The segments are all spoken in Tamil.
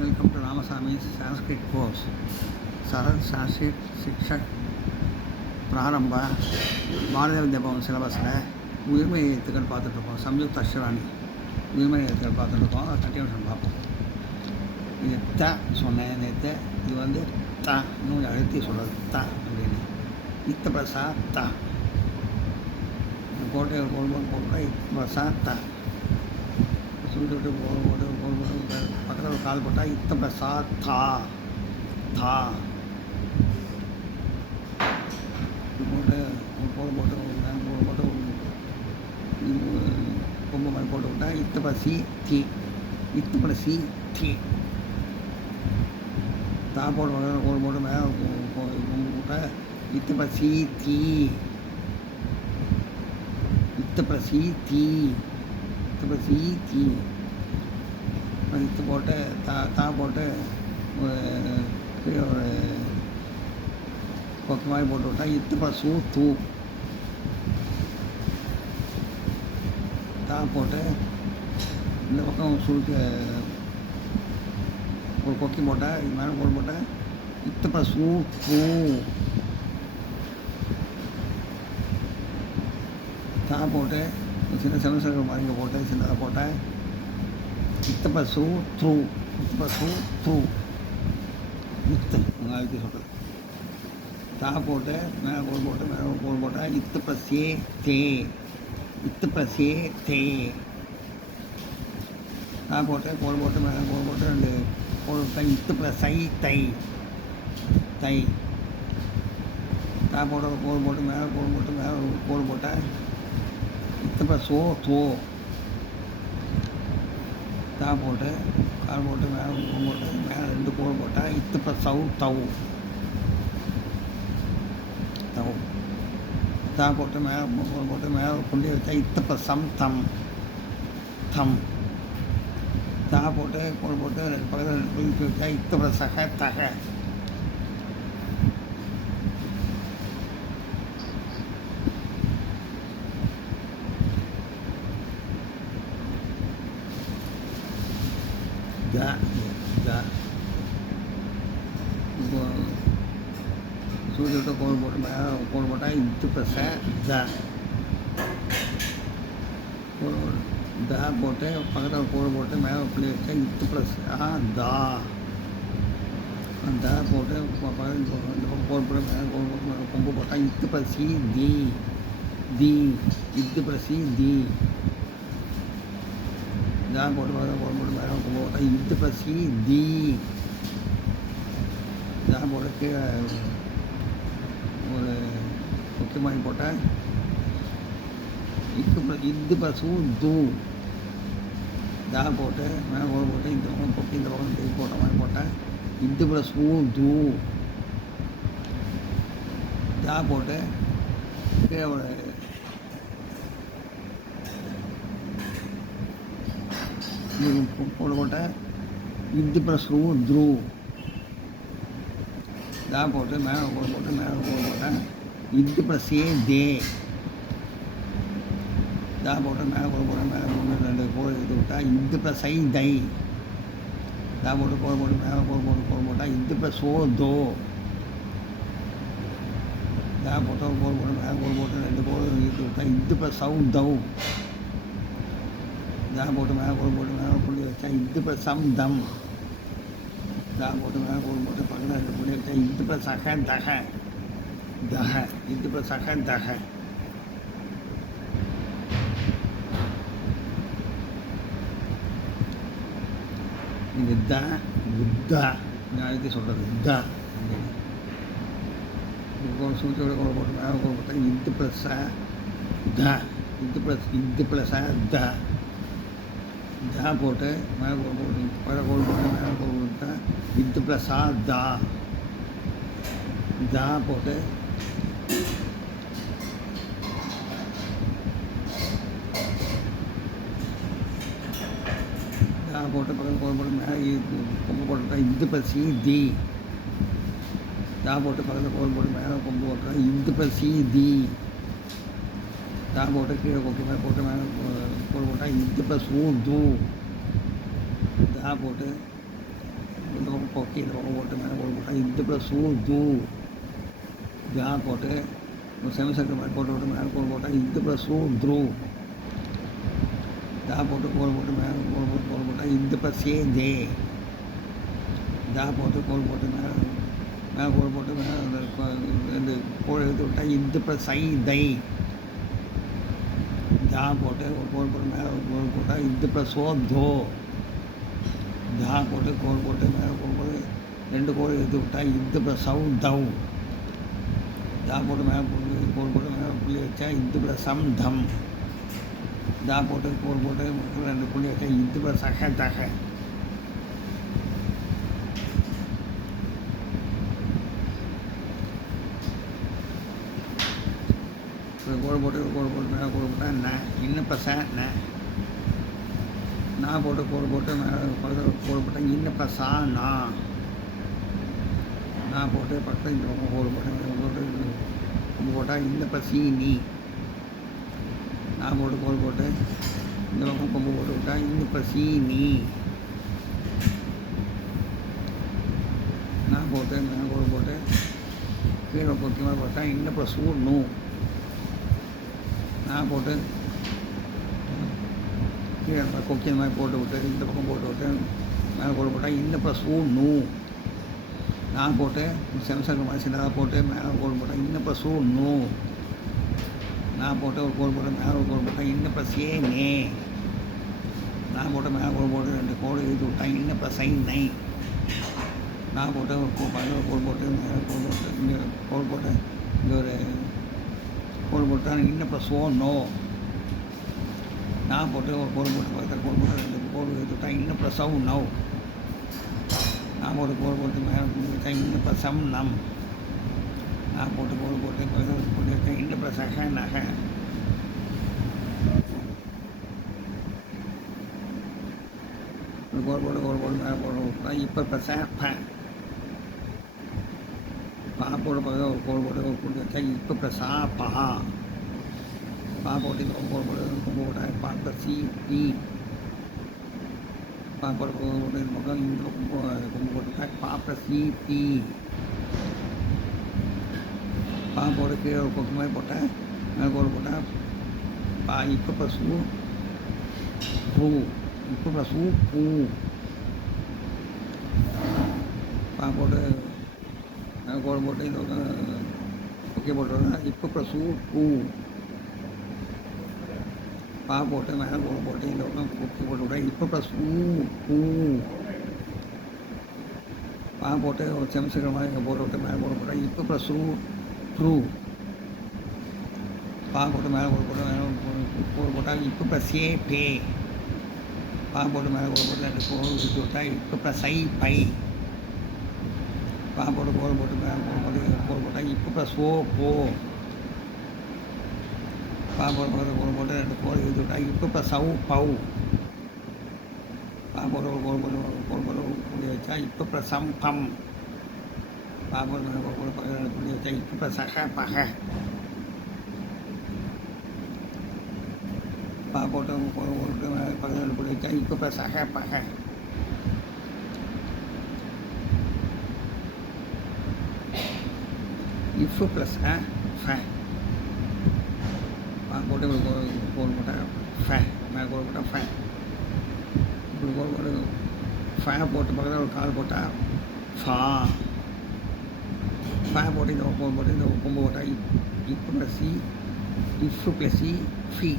Welcome to Ramaswamy's Sanskrit course. Sarad Sanskrit Shikshak Prarambha Bharatiya Vidya Bhavan சிலபஸில் உயிர்மை எழுத்துக்கள் பார்த்துட்ருக்கோம். சம்யுக்த அக்ஷராணி உயிர்மை எழுத்துக்கள் பார்த்துட்ருக்கோம். அதை கண்டினியூஷன் பார்ப்போம். இது த சொன்னேன் நேற்று. இது வந்து த இன்னும் அழுத்தி சொல்கிறது த அப்படின்னு. இத்த பிரசா த கோட்டை போட்டு இத்த பிரசா த சொல்லிட்டு விட்டு போட்டு பக்கத்தில் ஒரு கால் போட்டால் இத்த பிரசா தா தா போட்டு போட்டு கொம்பு மாதிரி போட்டு விட்டால் இத்த பசி தீ இத்த பசி தீ தா போட்டு கோடு போட்டு மேலே கொம்பு போட்டால் இத்த பசி தீ இத்த பசி தீ இத்த பசி தீ இத்து போட்டு தா போட்டு கீழே ஒரு கொக்கு மாதிரி போட்டு விட்டா இத்து பசு தூ தா போட்டு இந்த பக்கம் சுருக்க ஒரு கொக்கி போட்டால் இது மேலே போட்டு போட்டால் இத்து பசு தூ தா போட்டு சின்ன செமசர்கள் மாதிரி போட்டு சின்னதாக போட்டால் இத்த பசு த்ரூ இத்த பசு த்ரூ இத்து அழுத்தி சொல்கிறது. தா போட்டு மேலே கோல் போட்டு மேலே கோல் போட்டால் இத்து பசே தே இத்து பசே தே தா போட்டு கோல் போட்டு மேலே கோல் போட்டு ரெண்டு கோல் விட்டால் இத்து பசை தை தை தா போட்டு கோல் போட்டு மேலே கோல் போட்டு மேலே கோல் போட்டால் இத்து பசோ தோ தா போட்டு கால் போட்டு மேலே கோல் போட்டு மேலே ரெண்டு கோல் போட்டால் இத்து பசவு தவு தவு தா போட்டு மேலே கோல் போட்டு மேலே கொண்டு வச்சா இத்து பசம் தம் தம் தா போட்டு கோல் போட்டு ரெண்டு பக்கத்தில் ரெண்டு குளிக்க வச்சா இத்து பசக தக சூரியத்தை கோல் போட்டு மேலே கோல் போட்டால் இத்து பச த த போட்டு பக்கத்தில் கோல் போட்டு மேலே புள்ளி வச்சா இத்து ப்ளஸ் தா த போட்டு பக்கத்தில் கோல் போட்டு மேலே கோல் போட்டு மேலே கொம்பு போட்டால் இத்து பசி தி தி இத்து பசி தி தா போட்டு பக்கத்தில் கோல் போட்டு மேலே கொம்பு போட்டால் இத்து பசி தி தா போட்டு கீழே ஒரு முக்கியமாக போட்டால் இது பசு தூ தா போட்டு மேலே கோல் போட்டு இந்த பக்கம் பொக்கி இந்த பக்கம் திருப்பி போட்ட மாதிரி போட்டால் இது பசு தூ தா போட்டு கீழே ஒரு போட்டு போட்டால் இது பசு த்ரூ தா போட்டு மேலே கோல் போட்டு மேலே கோல் போட்டால் இது பசே தே தா போட்டு மேலே கோல் போட்டு மேலே கொண்டு ரெண்டு கோல் எடுத்து விட்டால் இது பசை தை தா போட்டு கோல் போட்டு மேலே கோல் போட்டால் இது பசோ தோ தா போட்டு கோல் போட்டு மேலே கோல் போட்டு ரெண்டு கோல் எடுத்து விட்டால் இது பசௌ தௌ தா போட்டு மேலே கோல் போட்டு மேலே புள்ளி வச்சா இது பசம் தம் தா போட்டு மேலே கோல் போட்டு பக்கத்தில் ரெண்டு புள்ளி வச்சா இது பசக தக தக இது பசக தக இது த புத்தா அழுத்தி சொல்கிறது த அப்படின்னு சூழ்ச்சியோட கோல் போட்டு மேலே கோல் போட்டால் இது ப்ளஸ் த இது ப்ளஸ் த த போட்டு மேலே கோல் போட்டு மேலே கோல் போட்டு மேலே கோல் போட்டால் இது ப்ளஸ் தா தா போட்டு தா போட்டு பக்கத்தில் கோல் போட்டு மேலே கொம்பு போட்டுட்டா இது பசி தி தா போட்டு பக்கத்தில் கோல் போட்டு மேலே கொம்பு போட்டுட்டா இது பசி தி தா போட்டு கீழே கொக்கி மேலே போட்டு மேலே கோல் போட்டால் இது பசு தூ தா போட்டு இந்த பக்கம் கொக்கி இந்த பக்கம் போட்டு மேலே கோடு போட்டால் இது ப்ளஸ் ஊ தூ ஜா போட்டு செமிசர்க்கிள் மாதிரி போட்டு விட்டு மேலே கோடு போட்டால் இது ப்ளஸ் ஊ த்ரூ ஜா போட்டு கோடு போட்டு மேலே கோடு போட்டால் இது ப்ளஸ் ஏ ஜே ஜா போட்டு கோடு போட்டு மேலே கோடு போட்டு மேலே இந்த கோடு எடுத்து விட்டால் இது ப்ளஸ் ஐ தை ஜா போட்டு ஒரு கோடு போட்டு மேலே ஒரு கோடு போட்டால் இது ப்ளஸ் ஓ தோ ஜா போட்டு கோடு போட்டு மேலே கோடு போட்டு ரெண்டு கோடு எடுத்து விட்டால் இது ப்ளஸ் சவு தவ் ஜா போட்டு மேலே கோடு போட்டு மேலே புள்ளி வச்சா இது ப்ளஸ் சம் தம் ஜா போட்டு கோடு போட்டு ரெண்டு புள்ளி வச்சா இது ப்ளஸ் சக தக கோடு போட்டு மேலே கோடு போட்டால் ந இன்னும் பச ந நான் போட்டு கோடு போட்டு மேலே பக்கத்தில் கோடு போட்டேன் இன்னும் பசா நான் போட்டு பக்கத்தில் இந்த பக்கம் கோடு போட்டு போட்டால் இன்னும் பசி நீ நான் போட்டு கோடு போட்டு இந்த பக்கம் கொம்பு போட்டு விட்டால் இன்னும் பசி நீ நான் போட்டு மேலே கோடு போட்டு கீழே கொக்கி மாதிரி போட்டா இன்னும் ப்ளஸ் ஊ நூ நான் போட்டு கீழே கொக்கி மாதிரி போட்டு விட்டு இந்த பக்கம் போட்டு விட்டு மேலே கோடு போட்டால் இன்னும் ப்ளஸ் ஊ நூ நான் போட்டு செமிசர்க்கிள் மாதிரி சின்னதாக போட்டு மேலே கோடு போட்டால் இன்னும் ப்ளஸ் ஊ நூ நான் போட்டு ஒரு கோடு போட்டு மேலே ஒரு கோடு போட்டால் இன்னும் ப்ளஸ் ஏ நே நான் போட்டு மேலே கோடு போட்டு ரெண்டு கோடு எழுதி விட்டால் இன்னும் ப்ளஸ் ஐ நை நான் போட்டு ஒரு கோடு போட்டு மேலே கோடு போட்டு இங்கே கோடு போட்டு இங்கே ஒரு கோடு போட்டால் இன்னும் ப்ளஸ் ஓ நோ நான் போட்டு ஒரு கோடு போட்டு பக்கத்தில் கோடு போட்டு ரெண்டு கோடு எழுதி விட்டால் இன்னும் ப்ளஸ் சவு நவ் நான் போட்டு கோடு போட்டு மேலே வச்சா இன்னும் ப்ளஸ் சம் நம் நான் போட்டு கோடு போட்டு பக்கத்தில் போட்டு வச்சேன் இன்னும் ப்ளஸ் அக நக கோடு போட்டு மேலே போட்டு விட்டா இப்போ ப்ளஸ் ப பா போட்டு பக்கத்தில் ஒரு கோடு போட்டு ஒரு போட்டு வச்சா இப்போ ப்ளஸ் ஆ பா பா போட்டு இந்த கோடு போட்டு கொம்பு போட்டால் பா ப்ளஸ் சி பி பா போட்டு போட்டு இந்த பக்கம் இந்த பக்கம் கொம்பு போட்டுட்டா பா ப்ளஸ் சி பி பா போட்டு கீழே ஒரு கொக்கு மாதிரி போட்டேன் மேலே கோடு போட்டால் பா இப்போ ப்ளஸ் ஊ பூ இப்போ ப்ளஸ் ஊ பூ பா போட்டு கோடு போட்டு இந்த பக்கம் கொக்கி போட்டுருந்தா இப்போ ப்ளஸ் ஊ பூ பா போட்டு மேலே கோடு போட்டு இந்த பக்கம் கொக்கி போட்டு விட்டா இப்போ ப்ளஸ் ஊ பூ பா போட்டு ஒரு செமிசர்க்கிள் மாதிரி இங்கே போட்டு விட்டு மேலே கோடு போட்டால் இப்போ ப்ளஸ் ஊ ட்ரூ பா போட்டு மேலே கோடு போட்டால் இப்போ ப்ளஸ் ஏ பே பா போட்டு மேலே கோடு போட்டு ரெண்டு கோடு விட்டு விட்டால் இப்போ ப்ளஸ் ஐ பை பா போட்டு கோடு போட்டு மேலே கோடு போட்டால் இப்போ ப்ளஸ் ஓ போ பா போட்டு கோடு போட்டு ரெண்டு கோடு விட்டு விட்டால் இப்போ ப்ளஸ் சவு பவு பா போட்டு ஒரு கோடு போட்டு புள்ளி வச்சா இப்போ ப்ளஸ் சம் பம் பா போட்டு மேலே கோடு போட்டு பக்கத்தில் ரெண்டு புள்ளி வச்சா இப்போ ப்ளஸ் சக பக பா போட்டு கோடு போட்டு மேலே பக்கத்தில் ரெண்டு புள்ளி வச்சா இப்போ ப்ளஸ் சக பக இஃப் ப்ளஸ் ஃப போட்டு கோடு போட்டால் ஃப மேலே கோடு போட்டால் ஃப இப்படி கோடு போட்டு ஃப போட்டு பக்கத்தில் ஒரு கால் போட்டால் ஃபா ஃப போட்டு இந்த கோடு போட்டு இந்த கொம்பு போட்டால் இப்போ plus see if plus C ஃபி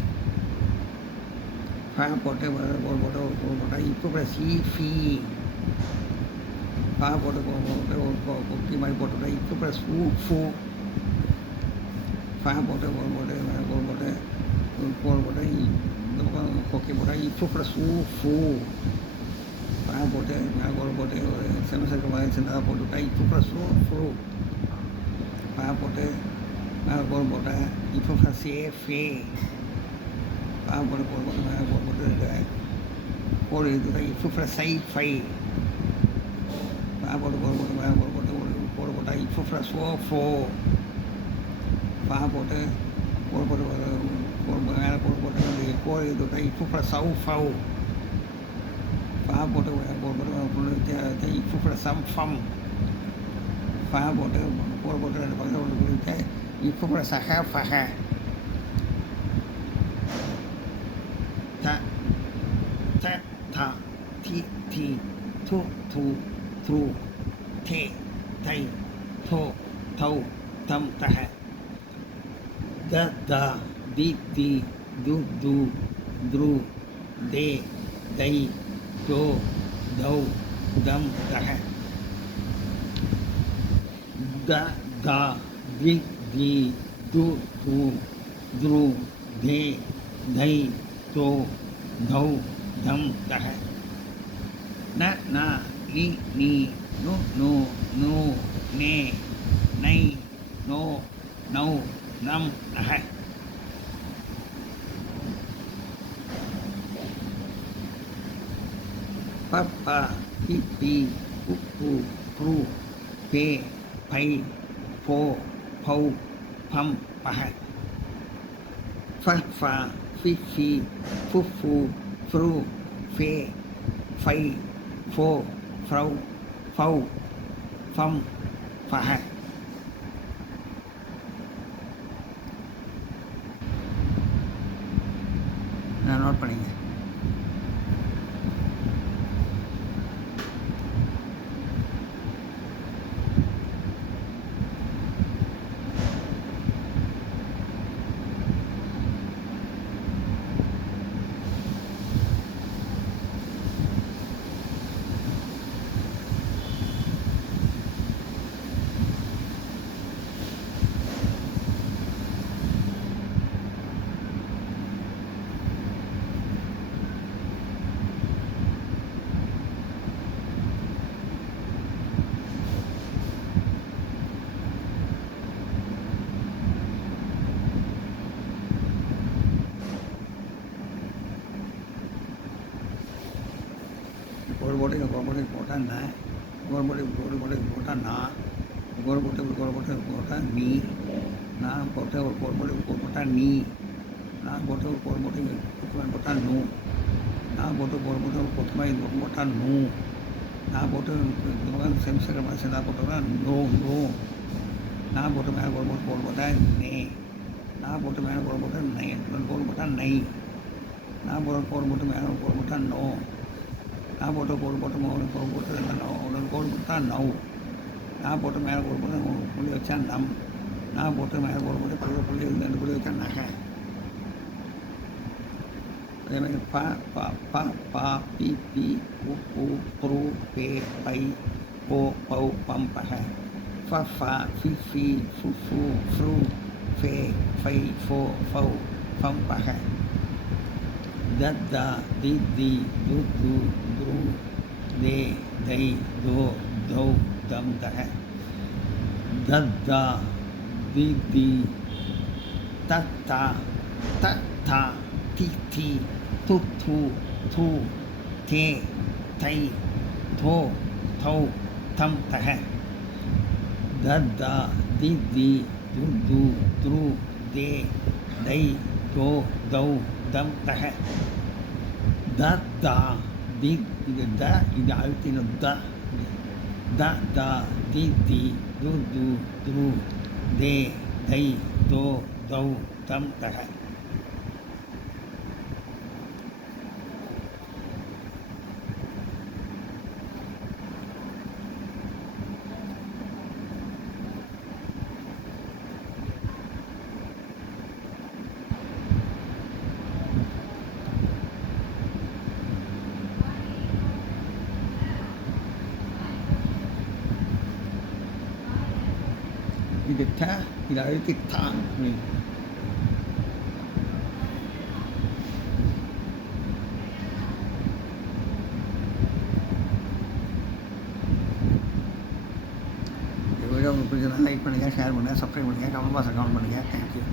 ஃப போட்டு கோடு போட்டு ஒரு கோடு போட்டால் இப்போ ப்ளஸ் சி ஃபி பா போட்டு போட்டு ஒரு கொக்கி மாதிரி போட்டுவிட்டா இப்போ ப்ளஸ் ஊ ஃபூ ஃபே போட்டு கோடு போட்டு கோடு போட்டு கோடு போட்டு இந்த பக்கம் கொக்கி போட்டால் இப்போ ப்ளஸ் ஊ ஃபூ ஃபே போட்டு மேலே கோடு போட்டு ஒரு செமிசர்க்கிள் மாதிரி சின்னதாக போட்டுவிட்டா இப்போ ப்ளஸ் ஊ ஃபூ ஃபே போட்டு மேலே கோடு போட்டேன் இப்போ ப்ளஸ் ஏ ஃபே ஃபே போட்டு கோடு போட்டு மேலே கோடு போட்டு கோடு எடுத்துவிட்டா இப்போ ப்ளஸ் ஐ ஃபை போட்டு கோடு போட்டு மேலே கோடு போட்டு கோடு போட்டால் இப்போ ப்ளஸ் ஓ ஃபோ பா போட்டு கோடு போட்டு கோடு மேலே கோடு போட்டு அந்த கோடு இது விட்டால் இப்போ ப்ளஸ் சவு ஃபவு பா போட்டு கோடு போட்டு இப்போ இப்போ சம் ஃபம் ஃப போட்டு போட்டு 2 பக்கத்தில் ஒன்று கொடுத்து இப்போ கூட சக ஃபக த த த தி தி து து த்ரு தே தை தோ தௌ தம் தஹ த த தி தி து து த்ரு தே தை தோ தௌ தம் தஹ த த தி தி து து த்ரு தே தை தோ தௌ தம் தஹ ந ந நி நீ நு நு நு நே நை நோ நௌ நம் நஹ ப ப பி பி பு பு ப்ரு பே பை போ பௌ பம் பஹ ஃப ஃப ஃபி ஃபி ஃபு ஃபு ஃப்ரு ஃபே ஃபை ஃபோ ஃப்ரௌ ஃபௌ ஃபம் ஃபஹ நான் நோட் பண்ணிங்க. ஒரு போட்டு போட்டால் ந, ஒரு போட்டு போட்டால் நான், ஒரு போட்டு போட்டால் நீ, நான் போட்டு ஒரு போட்டால் நீ, நான் போட்டு ஒரு போட்டால் நூ, நான் போட்டு போட்டால் நூ, நான் போட்டு செம்சர் மனசு போட்டோம்னா நோ நோ, நான் போட்டு மேலே போட்டால் நே, நான் போட்டு மேலே போட்டால் நை, போட்டால் நை, நான் போட்டு மேலே போட்டால் நோ, நான் போட்டு போட்டு போட்டால் நௌ, நான் போட்டு மேலே போட்டு புள்ளி வச்சா நம், நான் போட்டு மேலே போட்டு புள்ளி 2 புள்ளி வச்சா நகை. அதேமாதிரி ப ப ப பா பி பி பு பு ப்ரு பே பை போ பௌ பம் பஹ ஃப ஃப ஃபி ஃபி ஃபு ஃபு ஃப்ரு ஃபே ஃபை ஃபோ ஃபௌ ஃபம் பஹ த த தி தி து து த்ரு தே தை தோ தௌ தம் தஹ த த தி தி த த த த தி தி து து து தே தை தோ தௌ தம் தஹ த த தி தி து து த்ரு தே தை தோ தௌ தம் தஹ த த தி இது த இது அழுத்தின த த த தி தி து து த்ரு தே தை தோ தௌ தம் தஹ இது ட இது அழுத்தி தான். வீடியோ உங்களுக்கு பிடிச்சதா லைக் பண்ணுங்கள், ஷேர் பண்ணுங்கள், சப்ஸ்கிரைப் பண்ணுங்கள், கமெண்ட் பாக்ஸில் கமெண்ட் பண்ணுங்கள். தேங்க்யூ.